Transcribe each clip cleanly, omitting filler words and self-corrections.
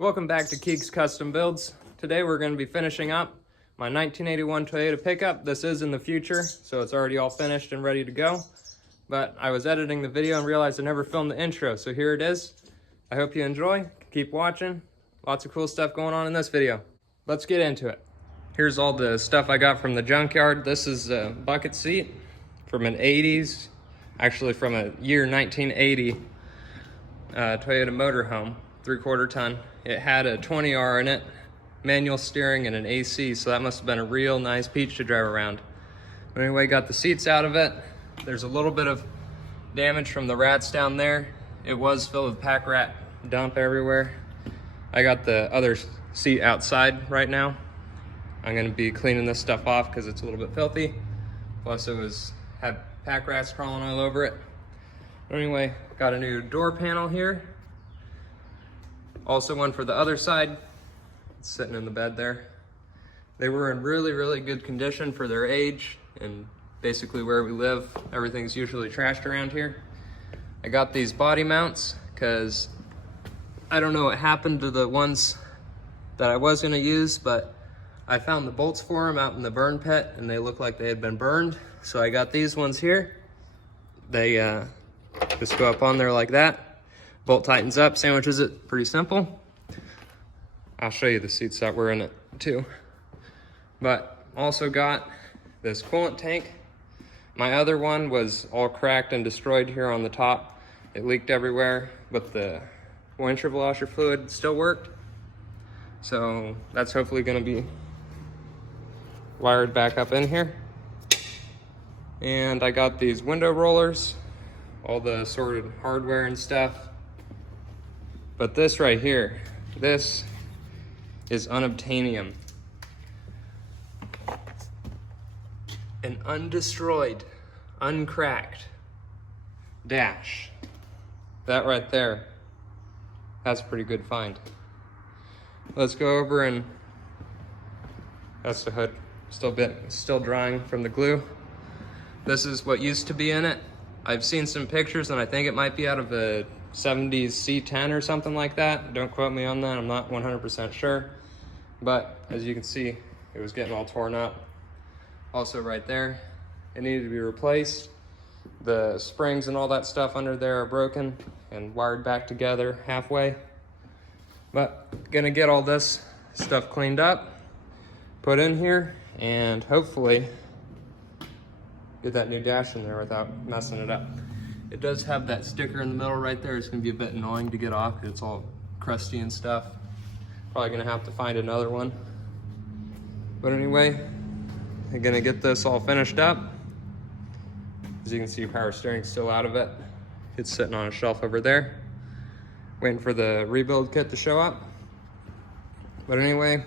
Welcome back to Keeks Custom Builds. Today we're going to be finishing up my 1981 Toyota pickup. This is in the future, so it's already all finished and ready to go. But I was editing the video and realized I never filmed the intro, so here it is. I hope you enjoy. Keep watching. Lots of cool stuff going on in this video. Let's get into it. Here's all the stuff I got from the junkyard. This is a bucket seat from an 80s, actually from a year 1980 Toyota motorhome, 3/4 ton. It had a 20R in it, manual steering, and an AC, so that must have been a real nice peach to drive around. But anyway, got the seats out of it. There's a little bit of damage from the rats down there. It was filled with pack rat dump everywhere. I got the other seat outside right now. I'm gonna be cleaning this stuff off because it's a little bit filthy. Plus it had pack rats crawling all over it. But anyway, got a new door panel here. Also one for the other side. It's sitting in the bed there. They were in really, really good condition for their age and basically where we live. Everything's usually trashed around here. I got these body mounts because I don't know what happened to the ones that I was gonna use, but I found the bolts for them out in the burn pit and they look like they had been burned. So I got these ones here. They just go up on there like that. Bolt tightens up, sandwiches it, pretty simple. I'll show you the seats that were in it too. But also got this coolant tank. My other one was all cracked and destroyed here on the top. It leaked everywhere, but the windshield washer fluid still worked. So that's hopefully gonna be wired back up in here. And I got these window rollers, all the sorted hardware and stuff. But this right here, this is unobtainium. An undestroyed, uncracked dash. That right there, that's a pretty good find. Let's go over and, that's the hood, still drying from the glue. This is what used to be in it. I've seen some pictures and I think it might be out of a 70s C10 or something like that. Don't quote me on that, I'm not 100% sure. But as you can see, it was getting all torn up. Also right there, it needed to be replaced. The springs and all that stuff under there are broken and wired back together halfway. But gonna get all this stuff cleaned up, put in here, and hopefully get that new dash in there without messing it up. It does have that sticker in the middle right there. It's gonna be a bit annoying to get off because it's all crusty and stuff. Probably gonna have to find another one. But anyway, I'm gonna get this all finished up. As you can see, power steering's still out of it. It's sitting on a shelf over there, waiting for the rebuild kit to show up. But anyway,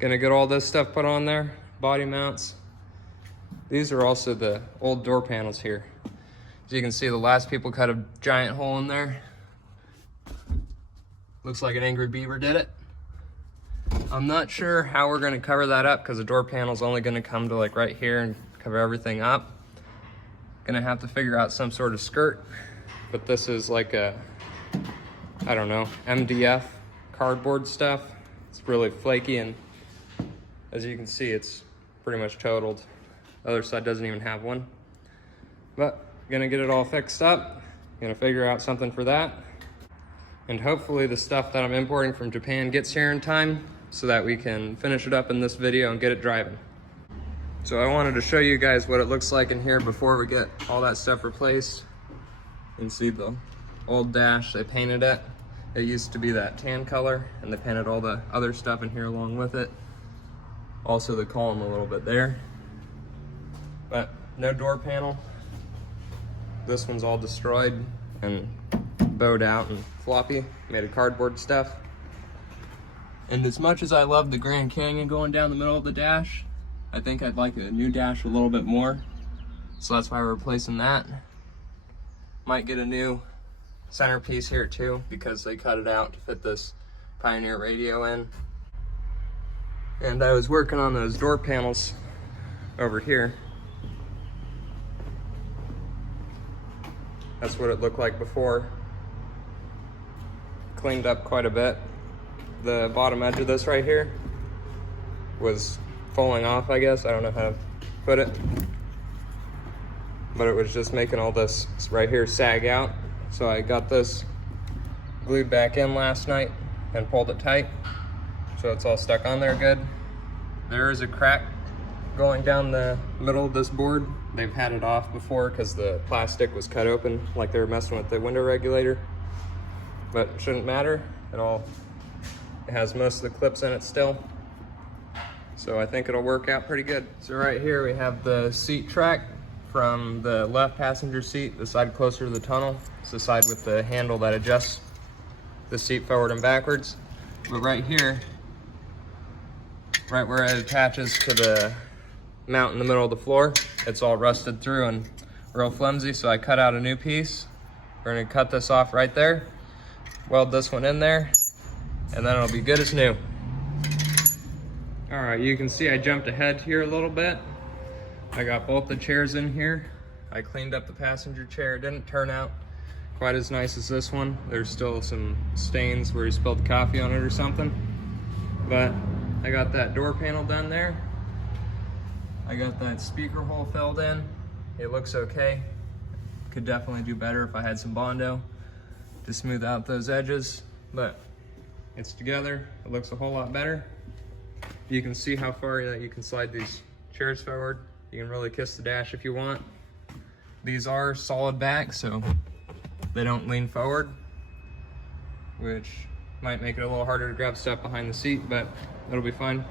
gonna get all this stuff put on there, body mounts. These are also the old door panels here. As you can see, the last people cut a giant hole in there. Looks like an angry beaver did it. I'm not sure how we're gonna cover that up because the door panel's only gonna come to like right here and cover everything up. Gonna have to figure out some sort of skirt, but this is like a, I don't know, MDF cardboard stuff. It's really flaky and as you can see, it's pretty much totaled. The other side doesn't even have one. But gonna get it all fixed up. Gonna figure out something for that. And hopefully the stuff that I'm importing from Japan gets here in time so that we can finish it up in this video and get it driving. So I wanted to show you guys what it looks like in here before we get all that stuff replaced. You can see the old dash, they painted it. It used to be that tan color and they painted all the other stuff in here along with it. Also the column a little bit there. But no door panel. This one's all destroyed and bowed out and floppy, made of cardboard stuff. And as much as I love the Grand Canyon going down the middle of the dash, I think I'd like a new dash a little bit more. So that's why we're replacing that. Might get a new centerpiece here too because they cut it out to fit this Pioneer radio in. And I was working on those door panels over here. That's what it looked like before. Cleaned up quite a bit. the bottom edge of this right here was falling off, I guess. I don't know how to put it. But it was just making all this right here sag out. So I got this glued back in last night and pulled it tight. So it's all stuck on there good. There is a crack going down the middle of this board. They've had it off before because the plastic was cut open like they were messing with the window regulator. But it shouldn't matter. It has most of the clips in it still. So I think it'll work out pretty good. So right here we have the seat track from the left passenger seat, the side closer to the tunnel. It's the side with the handle that adjusts the seat forward and backwards. But right here, right where it attaches to the mount in the middle of the floor, it's all rusted through and real flimsy, so I cut out a new piece. We're gonna cut this off right there, weld this one in there, and then it'll be good as new. All right, you can see I jumped ahead here a little bit. I got both the chairs in here. I cleaned up the passenger chair. It didn't turn out quite as nice as this one. There's still some stains where you spilled coffee on it or something. But I got that door panel done there. I got that speaker hole filled in. It looks okay. Could definitely do better if I had some Bondo to smooth out those edges, but it's together. It looks a whole lot better. You can see how far that you can slide these chairs forward. You can really kiss the dash if you want. These are solid back, so they don't lean forward, which might make it a little harder to grab stuff behind the seat, but it'll be fine.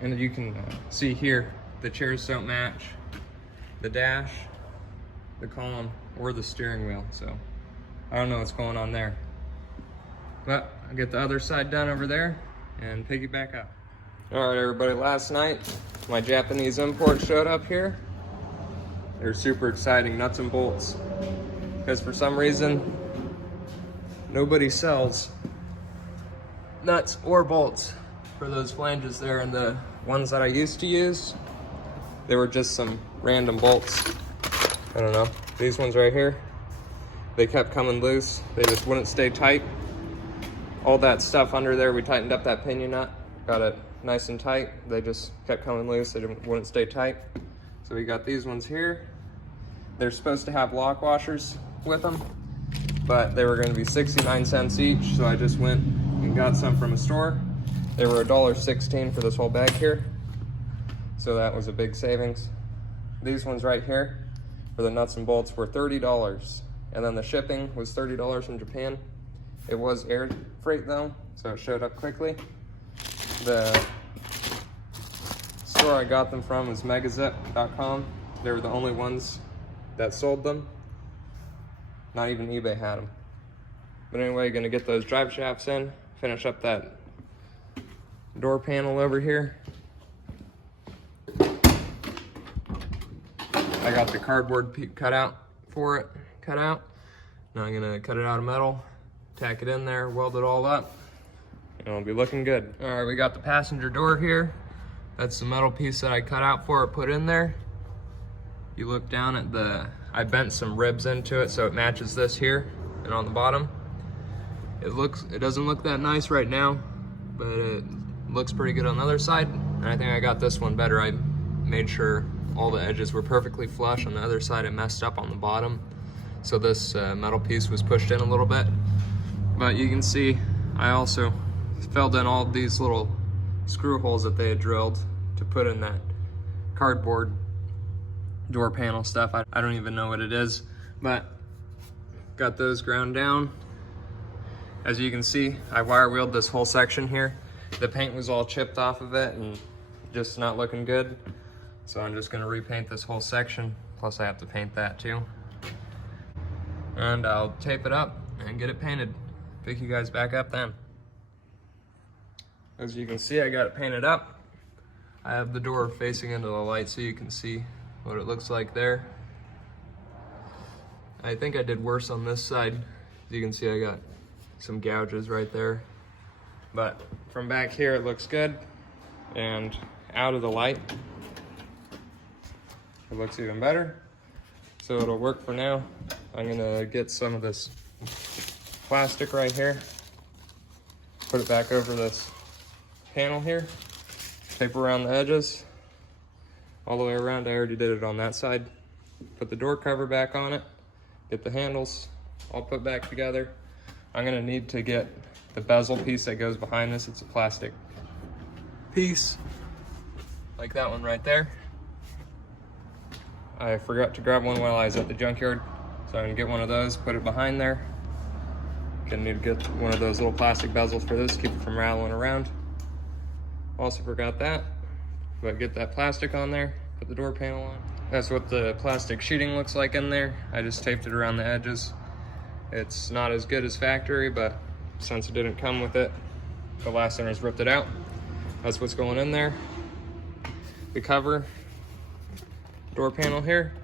And you can see here, the chairs don't match the dash, the column, or the steering wheel, so I don't know what's going on there. But I'll get the other side done over there and piggyback up. All right, everybody, last night, my Japanese import showed up here. They're super exciting, nuts and bolts. Because for some reason, nobody sells nuts or bolts for those flanges there, and the ones that I used to use, they were just some random bolts. I don't know, these ones right here, they kept coming loose. They just wouldn't stay tight. All that stuff under there, we tightened up that pinion nut, got it nice and tight. They just kept coming loose, they wouldn't stay tight. So we got these ones here. They're supposed to have lock washers with them, but they were gonna be 69 cents each, so I just went and got some from a store. They were $1.16 for this whole bag here, so that was a big savings. These ones right here for the nuts and bolts were $30, and then the shipping was $30 from Japan. It was air freight though, so it showed up quickly. The store I got them from was megazip.com. They were the only ones that sold them. Not even eBay had them. But anyway, gonna get those drive shafts in, finish up that door panel over here. I got the cardboard cut out for it, cut out. Now I'm gonna cut it out of metal, tack it in there, weld it all up, and it'll be looking good. All right, we got the passenger door here. That's the metal piece that I cut out for it, put in there. You look down at I bent some ribs into it so it matches this here and on the bottom. It doesn't look that nice right now, but it looks pretty good on the other side. And I think I got this one better. I made sure all the edges were perfectly flush. On the other side, it messed up on the bottom. So this metal piece was pushed in a little bit. But you can see, I also filled in all these little screw holes that they had drilled to put in that cardboard door panel stuff. I don't even know what it is, but got those ground down. As you can see, I wire wheeled this whole section here. The paint was all chipped off of it and just not looking good. So I'm just gonna repaint this whole section. Plus I have to paint that too. And I'll tape it up and get it painted. Pick you guys back up then. As you can see, I got it painted up. I have the door facing into the light so you can see what it looks like there. I think I did worse on this side. As you can see, I got some gouges right there. But from back here, it looks good. And out of the light, it looks even better. So it'll work for now. I'm gonna get some of this plastic right here. put it back over this panel here, tape around the edges, all the way around. I already did it on that side. Put the door cover back on it, get the handles all put back together. I'm gonna need to get the bezel piece that goes behind this. It's a plastic piece, like that one right there. I forgot to grab one while I was at the junkyard, so I'm gonna get one of those, put it behind there. Gonna need to get one of those little plastic bezels for this, keep it from rattling around. Also forgot that, but get that plastic on there, put the door panel on. That's what the plastic sheeting looks like in there. I just taped it around the edges. It's not as good as factory, but since it didn't come with it, the last owners ripped it out. That's what's going in there. The cover, door panel here,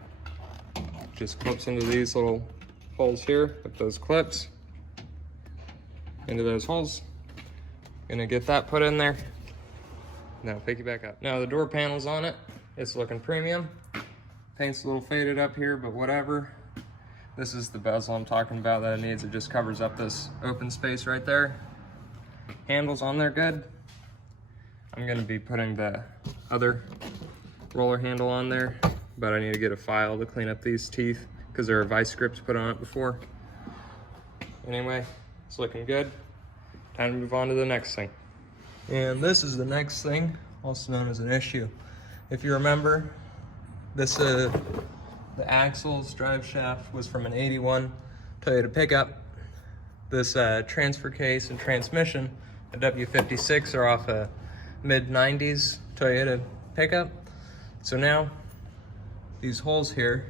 just clips into these little holes here with those clips into those holes. Gonna get that put in there. Now pick it back up. Now the door panel's on it. It's looking premium. Paint's a little faded up here, but whatever. This is the bezel I'm talking about that it needs. It just covers up this open space right there. Handle's on there good. I'm gonna be putting the other roller handle on there, but I need to get a file to clean up these teeth because there are vice grips put on it before. Anyway, it's looking good. Time to move on to the next thing. And this is the next thing, also known as an issue. If you remember, this the axles, drive shaft was from an 81 Toyota pickup. This transfer case and transmission, a W56, are off a mid-90s Toyota pickup. So now, these holes here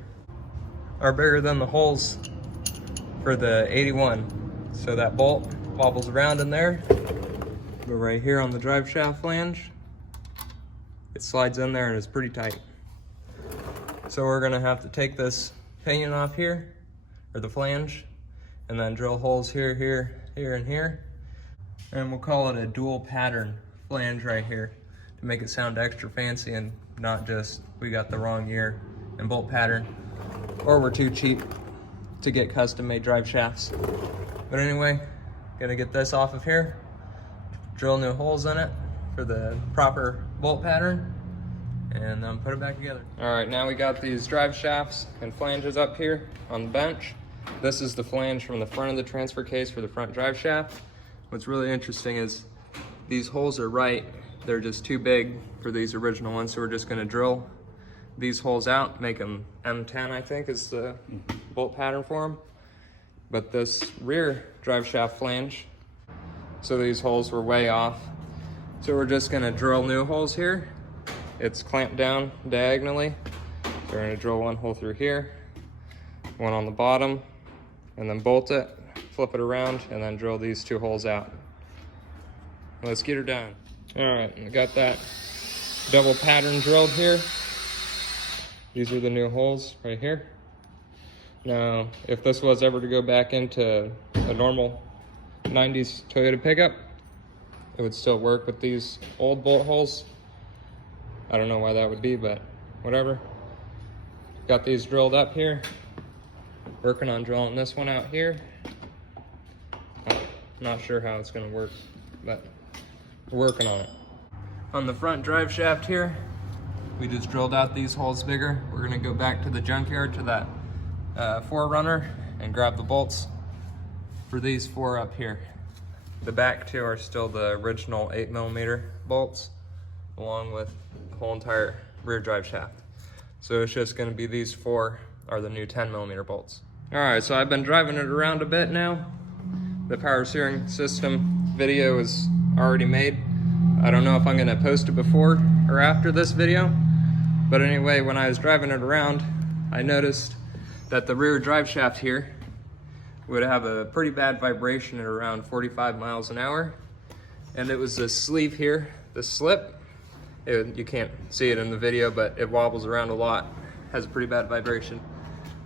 are bigger than the holes for the 81. So that bolt wobbles around in there. Go right here on the drive shaft flange. It slides in there and it's pretty tight. So we're gonna have to take this pinion off here, or the flange, and then drill holes here, here, here, and here. And we'll call it a dual pattern flange right here to make it sound extra fancy and not just we got the wrong year and bolt pattern, or we're too cheap to get custom made drive shafts. But anyway, gonna get this off of here, drill new holes in it for the proper bolt pattern, and then put it back together. All right, now we got these drive shafts and flanges up here on the bench. This is the flange from the front of the transfer case for the front drive shaft. What's really interesting is these holes are right. They're just too big for these original ones, so we're just gonna drill these holes out, make them M10, I think is the bolt pattern for them. But this rear drive shaft flange, so these holes were way off. So we're just gonna drill new holes here. It's clamped down diagonally. So we're gonna drill one hole through here, one on the bottom, and then bolt it, flip it around, and then drill these two holes out. Let's get her done. All right, I got that double pattern drilled here. These are the new holes right here. Now, if this was ever to go back into a normal 90s Toyota pickup, it would still work with these old bolt holes. I don't know why that would be, but whatever. Got these drilled up here. Working on drilling this one out here. Not sure how it's gonna work, but we're working on it. On the front drive shaft here, we just drilled out these holes bigger. We're gonna go back to the junkyard to that 4Runner and grab the bolts for these 4 up here. The back 2 are still the original 8mm bolts, along with the whole entire rear drive shaft. So it's just gonna be these 4 are the new 10mm bolts. All right, so I've been driving it around a bit now. The power steering system video is already made. I don't know if I'm gonna post it before or after this video, but anyway, when I was driving it around, I noticed that the rear drive shaft here would have a pretty bad vibration at around 45 miles an hour. And it was this sleeve here, this slip. You can't see it in the video, but it wobbles around a lot, has a pretty bad vibration.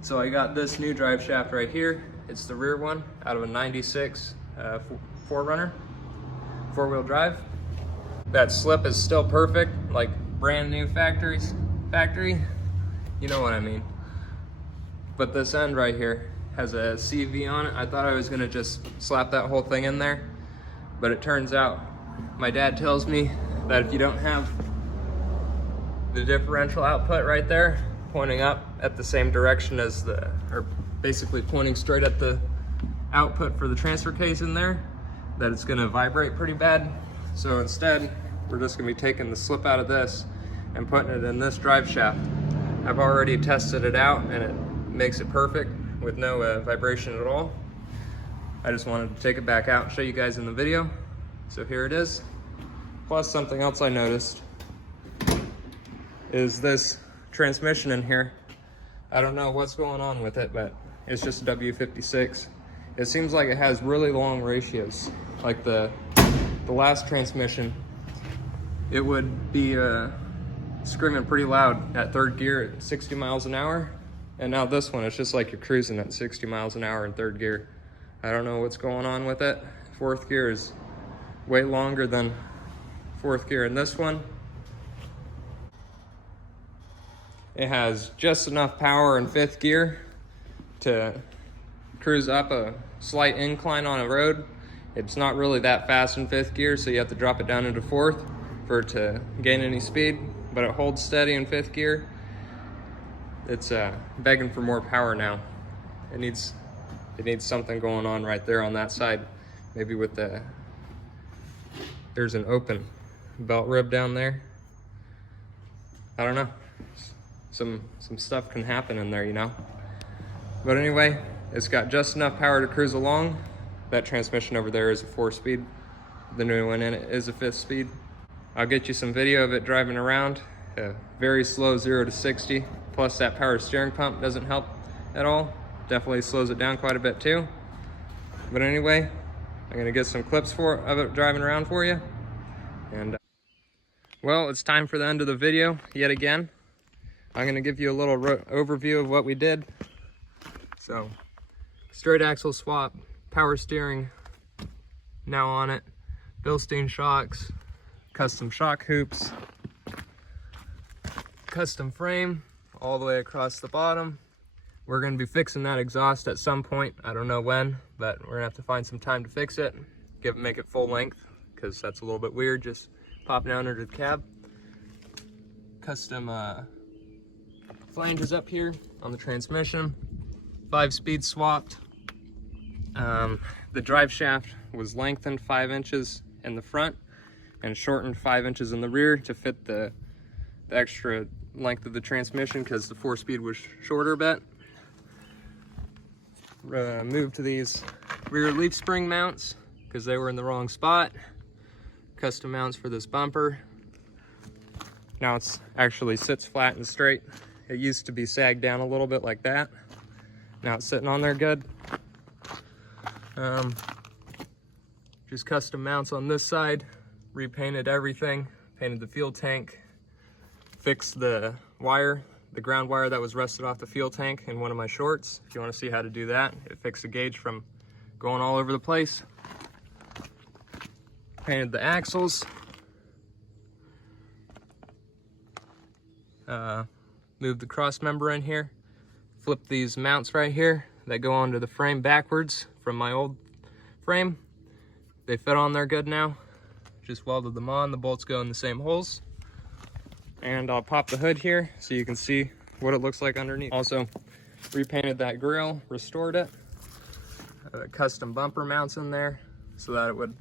So I got this new drive shaft right here. It's the rear one out of a 96 4Runner, 4-wheel drive. That slip is still perfect, like brand new factory. You know what I mean. But this end right here has a CV on it. I thought I was gonna just slap that whole thing in there, But it turns out, my dad tells me that if you don't have the differential output right there, pointing up at the same direction as or basically pointing straight at the output for the transfer case in there, that it's gonna vibrate pretty bad. So instead, we're just gonna be taking the slip out of this and putting it in this drive shaft. I've already tested it out and it makes it perfect with no vibration at all. I just wanted to take it back out and show you guys in the video. So here it is. Plus something else I noticed is this transmission in here. I don't know what's going on with it, but it's just a W56. It seems like it has really long ratios. Like the last transmission, it would be screaming pretty loud at third gear at 60 miles an hour. And now this one, it's just like you're cruising at 60 miles an hour in third gear. I don't know what's going on with it. Fourth gear is way longer than fourth gear in this one. It has just enough power in fifth gear to cruise up a slight incline on a road. It's not really that fast in fifth gear, so you have to drop it down into fourth for it to gain any speed, but it holds steady in fifth gear. It's begging for more power now. It needs something going on right there on that side. Maybe with there's an open belt rib down there. I don't know. Some stuff can happen in there, you know. But anyway, it's got just enough power to cruise along. That transmission over there is a 4-speed. The new one in it is a 5th speed. I'll get you some video of it driving around. Very slow 0 to 60. Plus that power steering pump doesn't help at all. Definitely slows it down quite a bit too. But anyway, I'm gonna get some clips of it driving around for you. And well, it's time for the end of the video yet again. I'm gonna give you a little overview of what we did. So, straight axle swap, power steering now on it, Bilstein shocks, custom shock hoops, custom frame all the way across the bottom. We're gonna be fixing that exhaust at some point. I don't know when, but we're gonna have to find some time to fix it. Make it full length, because that's a little bit weird, just popping down under the cab. Custom flanges up here on the transmission. 5-speed swapped. The drive shaft was lengthened 5 inches in the front and shortened 5 inches in the rear to fit the extra length of the transmission, because the 4-speed was shorter a bit. Moved to these rear leaf spring mounts because they were in the wrong spot. Custom mounts for this bumper. Now it's actually sits flat and straight. It used to be sagged down a little bit like that. Now it's sitting on there good. Just custom mounts on this side. Repainted everything. Painted the fuel tank. Fixed the wire, the ground wire that was rusted off the fuel tank in one of my shorts. If you want to see how to do that, it fixed the gauge from going all over the place. Painted the axles. Moved the cross member in here. Flipped these mounts right here that go onto the frame backwards from my old frame. They fit on there good now. Just welded them on. The bolts go in the same holes. And I'll pop the hood here so you can see what it looks like underneath. Also repainted that grille, restored it. Custom bumper mounts in there so that it would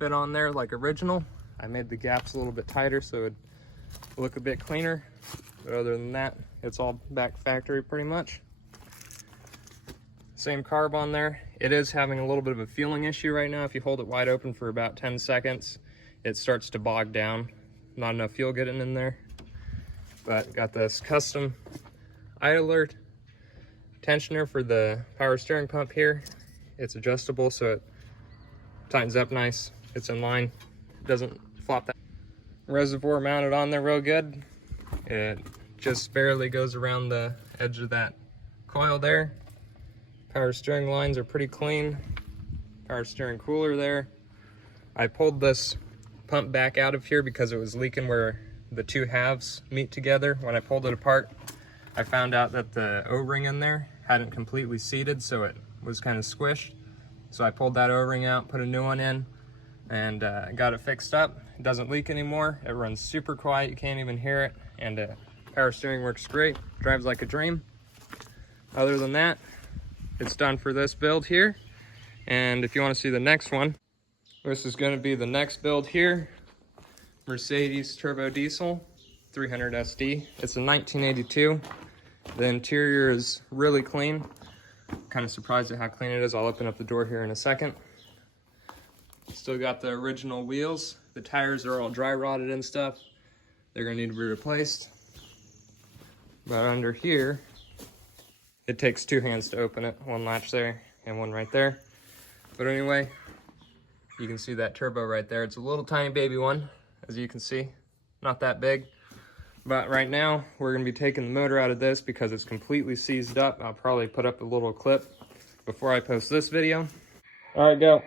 fit on there like original. I made the gaps a little bit tighter so it would look a bit cleaner. But other than that, it's all back factory pretty much. Same carb on there. It is having a little bit of a fueling issue right now. If you hold it wide open for about 10 seconds, it starts to bog down. Not enough fuel getting in there. But got this custom idler tensioner for the power steering pump here. It's adjustable so it tightens up nice. It's in line. It doesn't flop that. Reservoir mounted on there real good. It just barely goes around the edge of that coil there. Power steering lines are pretty clean. Power steering cooler there. I pulled this pump back out of here because it was leaking where the two halves meet together. When I pulled it apart, I found out that the O-ring in there hadn't completely seated, so it was kind of squished. So I pulled that O-ring out, put a new one in. and got it fixed up. It doesn't leak anymore. It runs super quiet. You can't even hear it. And power steering works great. Drives like a dream. Other than that, it's done for this build here. And if you want to see the next one, this is going to be the next build here. Mercedes turbo diesel 300 SD. It's a 1982. The interior is really clean. Kind of surprised at how clean it is. I'll open up the door here in a second. Still got the original wheels. The tires are all dry rotted and stuff. They're gonna need to be replaced. But under here, it takes two hands to open it. One latch there and one right there. But anyway, you can see that turbo right there. It's a little tiny baby one, as you can see. Not that big. But right now, we're gonna be taking the motor out of this because it's completely seized up. I'll probably put up a little clip before I post this video. All right, go.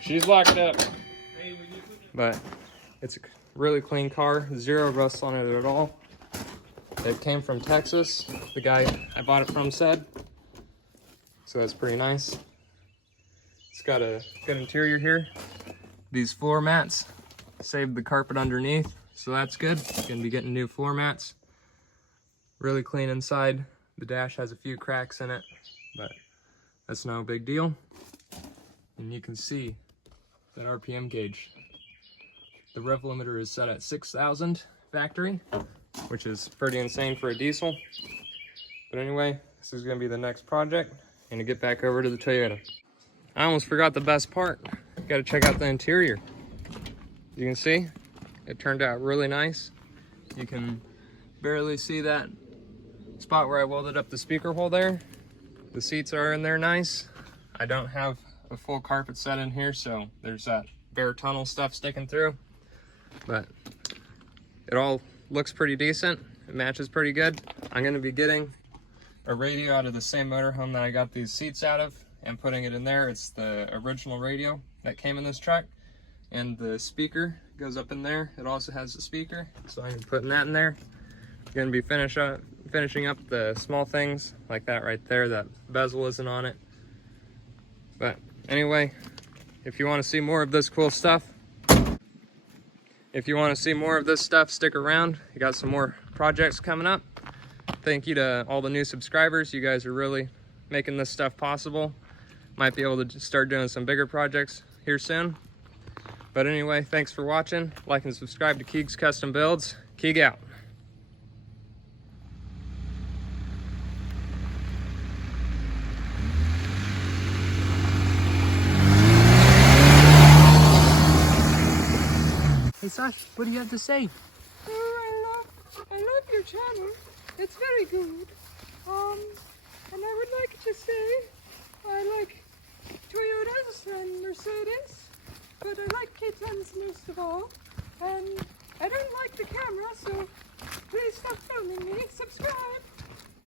She's locked up. But it's a really clean car, zero rust on it at all. It came from Texas. The guy I bought it from said. So that's pretty nice. It's got a good interior here. These floor mats saved the carpet underneath, so that's good. Gonna be getting new floor mats. Really clean inside. The dash has a few cracks in it, but that's no big deal. And you can see that RPM gauge. The rev limiter is set at 6,000 factory, which is pretty insane for a diesel. But anyway, this is gonna be the next project, and to get back over to the Toyota. I almost forgot the best part. You gotta check out the interior. You can see, it turned out really nice. You can barely see that spot where I welded up the speaker hole there. The seats are in there nice. I don't have a full carpet set in here, so there's that bare tunnel stuff sticking through. But it all looks pretty decent. It matches pretty good. I'm gonna be getting a radio out of the same motorhome that I got these seats out of and putting it in there. It's the original radio that came in this truck, and the speaker goes up in there. It also has a speaker, so I'm putting that in there. Gonna be finishing up the small things like that right there. That bezel isn't on it. But anyway, if you want to see more of this cool stuff, stick around. You got some more projects coming up. Thank you to all the new subscribers. You guys are really making this stuff possible. Might be able to start doing some bigger projects here soon. But anyway, thanks for watching. Like and subscribe to Keeg's Custom Builds. Keeg out. Hey Sash, what do you have to say? Oh, I love your channel. It's very good. And I would like to say I like Toyotas and Mercedes, but I like K10s most of all. And I don't like the camera, so please stop filming me. Subscribe.